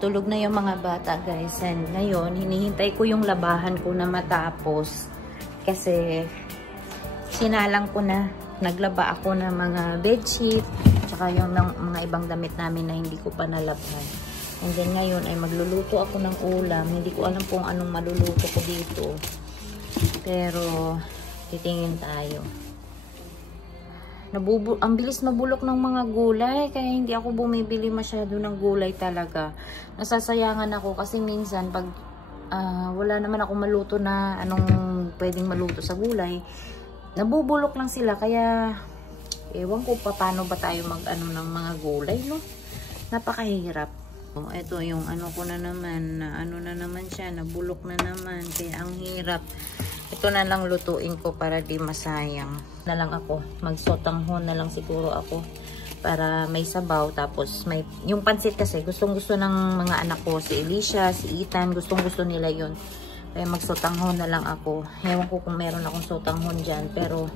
Tutulog na yung mga bata, guys. And ngayon, hinihintay ko yung labahan ko na matapos. Kasi, sinalang ko na. Naglaba ako ng mga bedsheet. Tsaka yung mga ibang damit namin na hindi ko pa nalabhan. And then ngayon ay magluluto ako ng ulam. Hindi ko alam kung anong maluluto ko dito. Pero, titingin tayo. Ang bilis mabulok ng mga gulay. Kaya hindi ako bumibili masyado ng gulay talaga. Nasasayangan ako kasi minsan pag wala naman ako maluto na anong pwedeng maluto sa gulay. Nabubulok lang sila. Kaya, ewan ko pa paano ba tayo mag-ano ng mga gulay, no? Napakahirap. Oh, ito yung ano ko na naman, na ano na naman siya, nabulok na naman, kaya ang hirap. Ito na lang lutuin ko para di masayang. Na lang ako, magsotanghon na lang siguro ako para may sabaw. Tapos may, yung pansit kasi, gustong gusto ng mga anak ko, si Alicia, si Ethan, gustong gusto nila yun. Kaya magsotanghon na lang ako. Ewan ko kung meron akong sotanghon dyan, pero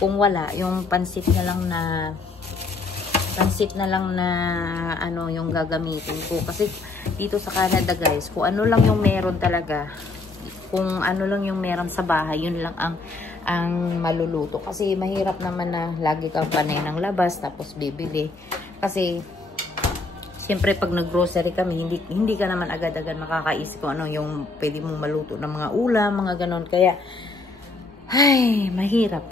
kung wala, yung pansit na lang na ano yung gagamitin ko. Kasi dito sa Canada, guys, kung ano lang yung meron talaga, kung ano lang yung meron sa bahay, yun lang ang maluluto. Kasi mahirap naman na lagi kang panay ng labas tapos bibili. Kasi siyempre pag nag-grocery kami, hindi ka naman agad-agad makakaisip kung ano yung pwede mong maluto ng mga ulam, mga ganon. Kaya ay, mahirap.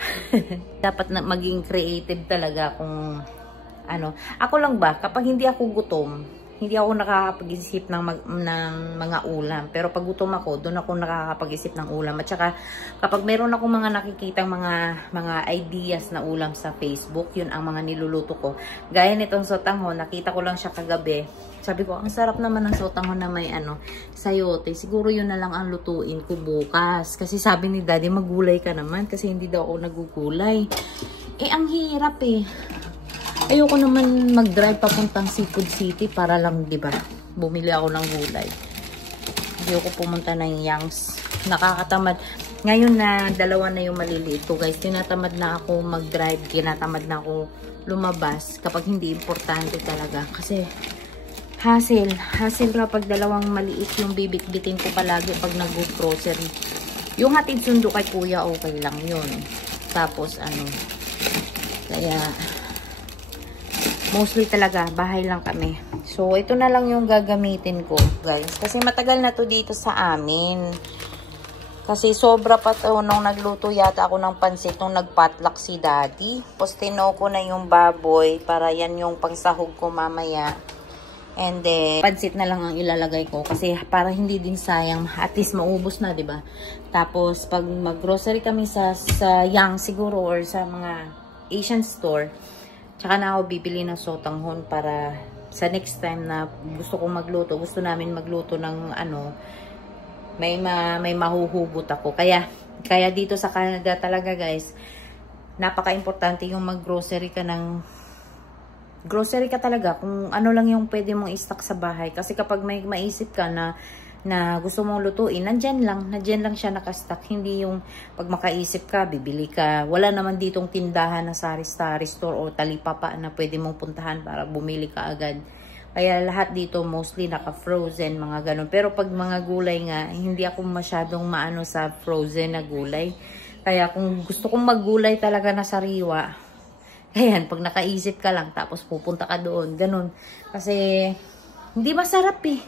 Dapat na maging creative talaga kung ano, ako lang ba, kapag hindi ako gutom, hindi ako nakakapag-isip ng mga ulam. Pero pag gutom ako, doon ako nakakapag-isip ng ulam. At saka, kapag meron ako mga nakikitang mga ideas na ulam sa Facebook, yun ang mga niluluto ko. Gaya nitong sotanghon, nakita ko lang siya kagabi. Sabi ko, ang sarap naman ng sotanghon na may sayote. Siguro yun na lang ang lutuin ko bukas. Kasi sabi ni Daddy, magulay ka naman kasi hindi daw ako nagugulay. Eh, ang hirap eh. Ayoko naman mag-drive papuntang Seafood City para lang, di ba, bumili ako ng gulay. Ayoko pumunta ng Yangs. Nakakatamad. Ngayon na dalawa na yung maliliit ko, guys, tinatamad na ako mag-drive, tinatamad na ako lumabas kapag hindi importante talaga. Kasi hassle kapag dalawang maliit yung bibit-bitin ko palagi pag nag-grocery. Yung hatid sundo kay kuya, okay lang yun. Tapos kaya mostly talaga, bahay lang kami. So, ito na lang yung gagamitin ko, guys. Kasi matagal na to dito sa amin. Kasi sobra pa to nung nagluto yata ako ng pansit nung nagpotluck si Daddy. Tapos tinoko na yung baboy para yan yung pangsahog ko mamaya. And then, pansit na lang ang ilalagay ko. Kasi para hindi din sayang, at least maubos na, diba? Tapos, pag mag-grocery kami sa Yang siguro or sa mga Asian store, tsaka na ako bibili ng sotanghon para sa next time na gusto kong magluto, gusto namin magluto ng may mahuhugot ako. Kaya dito sa Canada talaga, guys, napaka-importante yung mag-grocery ka talaga kung ano lang yung pwede mong i-stock sa bahay. Kasi kapag may maisip ka na gusto mong lutuin, nandyan lang siya nakastock. Hindi yung pag makaisip ka, bibili ka. Wala naman ditong tindahan na sari-sari store o talipapa na pwede mong puntahan para bumili ka agad. Kaya lahat dito mostly naka-frozen, mga ganun. Pero pag mga gulay nga, hindi ako masyadong maano sa frozen na gulay. Kaya kung gusto kong maggulay talaga na sariwa, ayan, pag nakaisip ka lang, tapos pupunta ka doon, ganun. Kasi hindi masarap eh.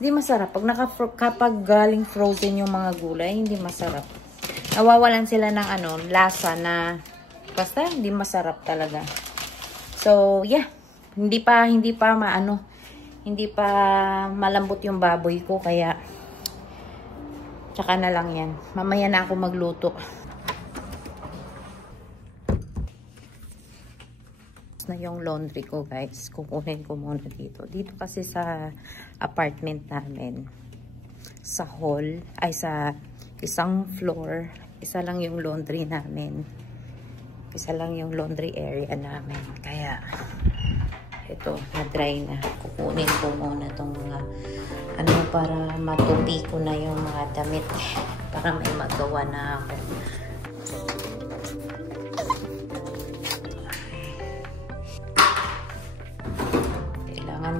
Hindi masarap. Kapag galing frozen yung mga gulay, hindi masarap. Nawawalan sila ng lasa na basta hindi masarap talaga. So, yeah. Hindi pa malambot yung baboy ko, kaya tsaka na lang yan. Mamaya na ako magluto. Na yung laundry ko, guys, kukunin ko muna dito. Dito kasi sa apartment namin, sa hall, ay sa isang floor, isa lang yung laundry namin. Isa lang yung laundry area namin. Kaya, ito, na-dry na. Kukunin ko muna itong mga, para matupi ko na yung mga damit. Para may magawa na ako.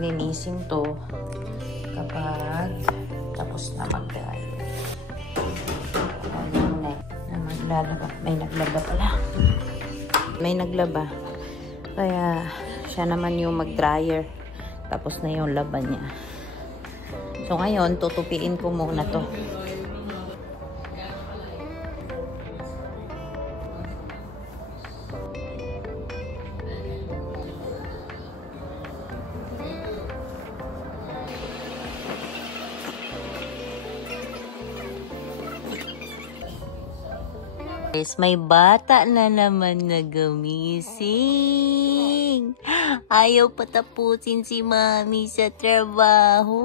Linisin to bag. Tapos na mag-dry. Maglalaba. May naglaba pala. May naglaba. Kaya siya naman yung mag-dryer. Tapos na yung laban niya. So ngayon, tutupiin ko muna to. Guys, may bata na naman na gumising. Ayaw patapusin si mami sa trabaho.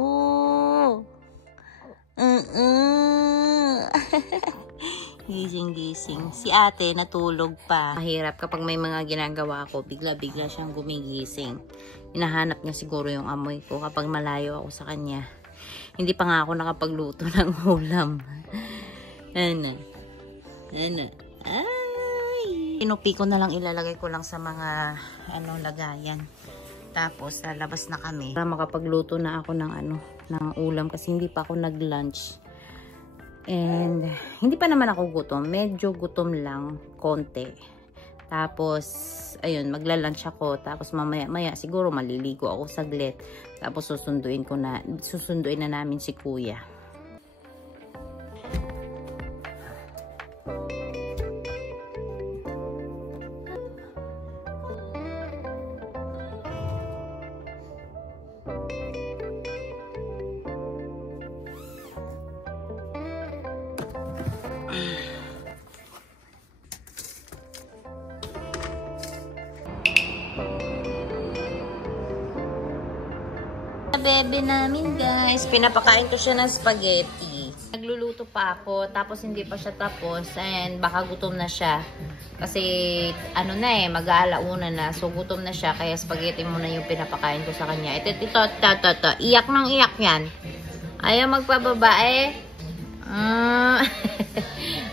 Gising-gising. Si ate natulog pa. Mahirap kapag may mga ginagawa ako, bigla-bigla siyang gumigising. Hinahanap niya siguro yung amoy ko kapag malayo ako sa kanya. Hindi pa nga ako nakapagluto ng ulam. Ano? Ay! Pinupi ko na lang, ilalagay ko lang sa mga lagayan. Tapos lalabas na kami para makapagluto na ako ng ng ulam kasi hindi pa ako nag-lunch. And hindi pa naman ako gutom, medyo gutom lang konti. Tapos ayun, magla-lunch ako. Tapos mamaya siguro maliligo ako saglit. Tapos susunduin na namin si kuya. Bebe namin guys, pinapakain ko siya ng spaghetti. Nagluluto pa ako, tapos hindi pa siya tapos and baka gutom na siya kasi mag-aalauna na, so gutom na siya kaya spaghetti muna yung pinapakain ko sa kanya. Ito, iyak nang iyak yan, ayaw magpababa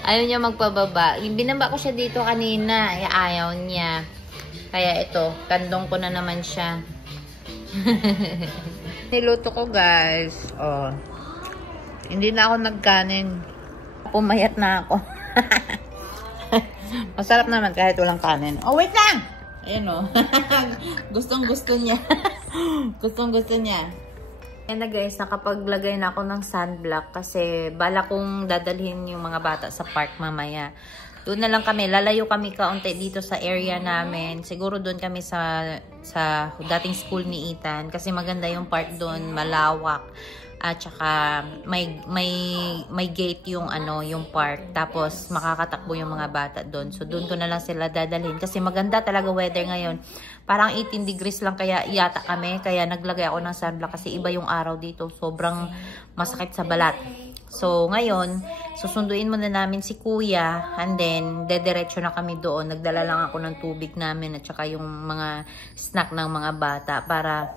ayaw niya magpababa. Binaba ko siya dito kanina, ayaw niya, kaya ito, kandong ko na naman siya. Niluto ko guys. Oh. Hindi na ako nagkanin. Pumayat na ako. Masarap naman kahit walang kanin. Oh, wait lang! Ayan o. Gustong-gusto niya. Gustong-gusto niya. Ayan na guys, nakapaglagay na ako ng sunblock kasi bala kong dadalhin yung mga bata sa park mamaya. Doon na lang kami, lalayo kami kaunti dito sa area namin. Siguro doon kami sa dating school ni Ethan kasi maganda yung park doon, malawak. At saka may gate yung yung park. Tapos makakatakbo yung mga bata doon. So doon ko na lang sila dadalhin kasi maganda talaga weather ngayon. Parang 18 degrees lang kaya yata kami. Kaya naglagay ako ng sunblock kasi iba yung araw dito. Sobrang masakit sa balat. So, ngayon, susunduin muna namin si kuya and then, dediretso na kami doon. Nagdala lang ako ng tubig namin at saka yung mga snack ng mga bata para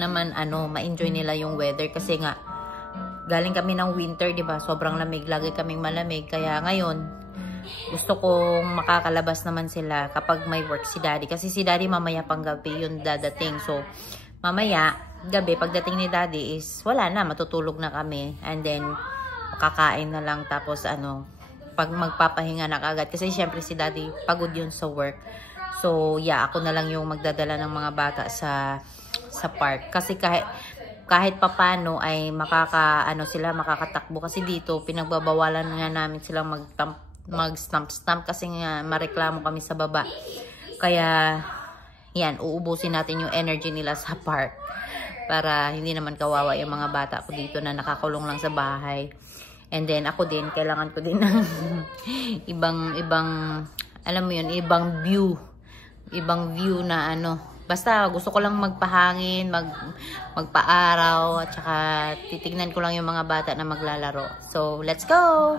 naman, ma-enjoy nila yung weather. Kasi nga, galing kami ng winter, diba? Sobrang lamig, lagi kaming malamig. Kaya ngayon, gusto kong makakalabas naman sila kapag may work si daddy. Kasi si daddy mamaya pang gabi yun dadating. So, mamaya, gabi, pagdating ni daddy is wala na, matutulog na kami and then kakain na lang tapos pag magpapahinga na kagad kasi syempre si daddy pagod yun sa work. So yeah, ako na lang yung magdadala ng mga bata sa park kasi kahit papano ay sila makakatakbo kasi dito pinagbabawalan nga namin silang mag-stamp kasi nga mareklamo kami sa baba. Kaya yan, uubusin natin yung energy nila sa park. Para hindi naman kawawa yung mga bata ko dito na nakakulong lang sa bahay. And then ako din, kailangan ko din ng ibang alam mo yun, ibang view na basta gusto ko lang magpahangin, magpaaraw at saka titignan ko lang yung mga bata na maglalaro. So, let's go!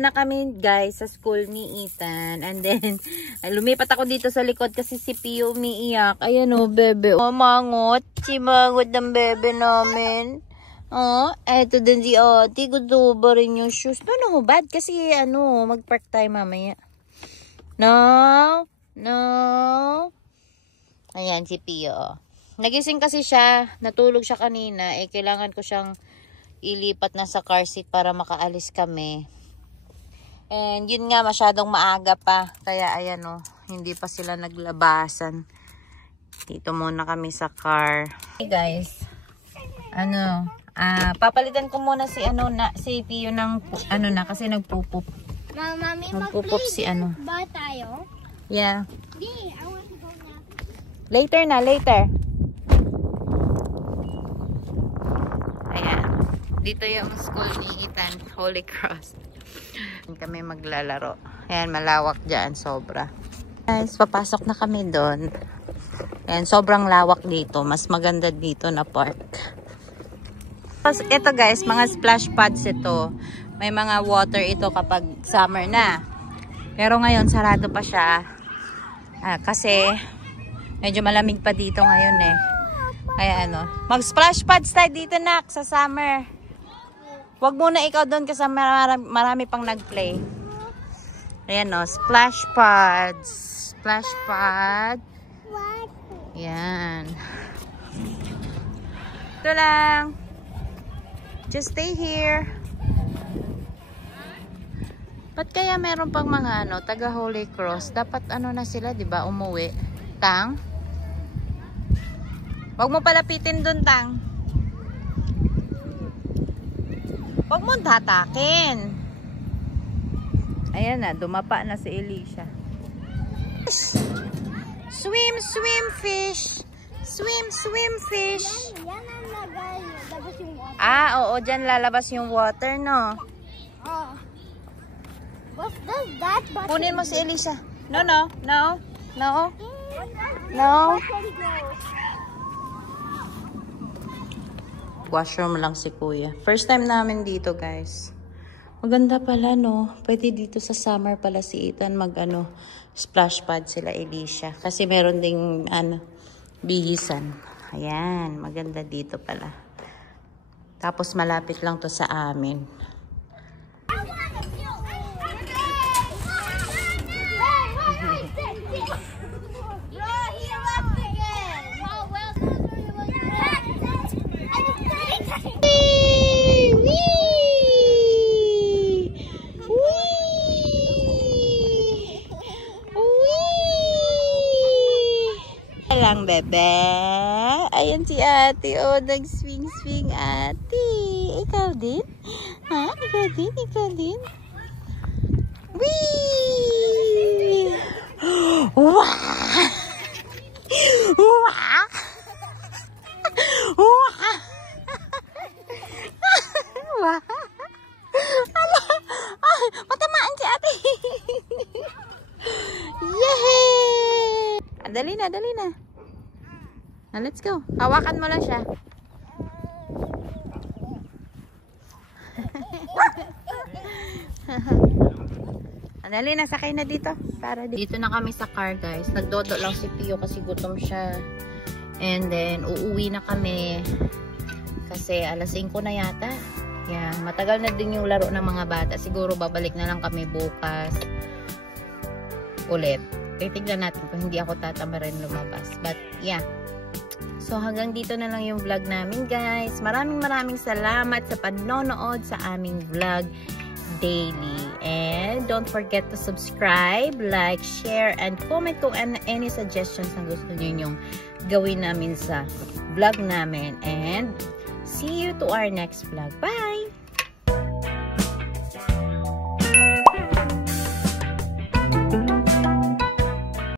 Na kami guys sa school ni Ethan and then lumipat ako dito sa likod kasi si Pio umiiyak. Ayan bebe. Mangot. Si mangot ng bebe namin. Eto din si ate. Gusto ba rin yung shoes? No, bad kasi mag-park tayo mamaya. No. Ayan si Pio. Nagising kasi siya, natulog siya kanina, eh kailangan ko siyang ilipat na sa car seat para makaalis kami. And yun nga, masyadong maaga pa, kaya ayan o, hindi pa sila naglabasan. Dito muna kami sa car. Hey guys, papalitan ko muna si si Pio ng kasi nagpupup. Mami, nagpupup si ba tayo? Yeah. Di, I want to go now. Later na, later. Ayan. Dito yung school ni Ethan, Holy Cross. Kami maglalaro. Ayan, malawak dyan, sobra. Guys, papasok na kami doon. Ayan, sobrang lawak dito. Mas maganda dito na park. Ito guys, mga splash pads ito. May mga water ito kapag summer na. Pero ngayon, sarado pa siya. Kasi, medyo malamig pa dito ngayon eh. Kaya mag-splash pads tayo dito nak sa summer. Wag muna ikaw doon kasi marami pang nag-play. Ayan splash pads. Splash pad. Yan. Ito lang. Just stay here. Ba't kaya meron pang mga taga Holy Cross? Dapat na sila, 'di ba? Umuwi. Tang. Wag mo palapitin doon, Tang. Wag mo tatakin. Ayan na, dumapa na si Elisha. Swim, swim, fish. Swim, swim, fish. Yan ang lalabas yung water. Oo, dyan lalabas yung water, no? Oh. What does that button? Kunin mo si Elisha. No, no, no, no, no. Washroom lang si Kuya. First time namin dito, guys. Maganda pala, no? Pwede dito sa summer pala si Ethan splash pad sila Elisha. Kasi meron ding, bihisan. Ayan, maganda dito pala. Tapos malapit lang to sa amin. Lang bebe. Ayan si ate. Nag-swing-swing ate. Ikaw din? Ha? Ikaw din? Ikaw din? Wee! Wah! Wah! Wah! Wah! Ala! Matamaan si ate. Yay! Dali na, dali na. Let's go. Hawakan mo lang siya. Dali na, sakay na dito. Dito na kami sa car, guys. Nagdodo lang si Pio kasi gutom siya. And then, uuwi na kami. Kasi alas 5 na yata. Yeah, matagal na din yung laro ng mga bata. Siguro babalik na lang kami bukas. Ulit. Titignan natin kung hindi ako tatamarin lumabas. But, yeah. So, hanggang dito na lang yung vlog namin, guys. Maraming salamat sa panonood sa aming vlog daily. And don't forget to subscribe, like, share, and comment kung any suggestions na gusto niyo gawin namin sa vlog namin. And see you to our next vlog. Bye!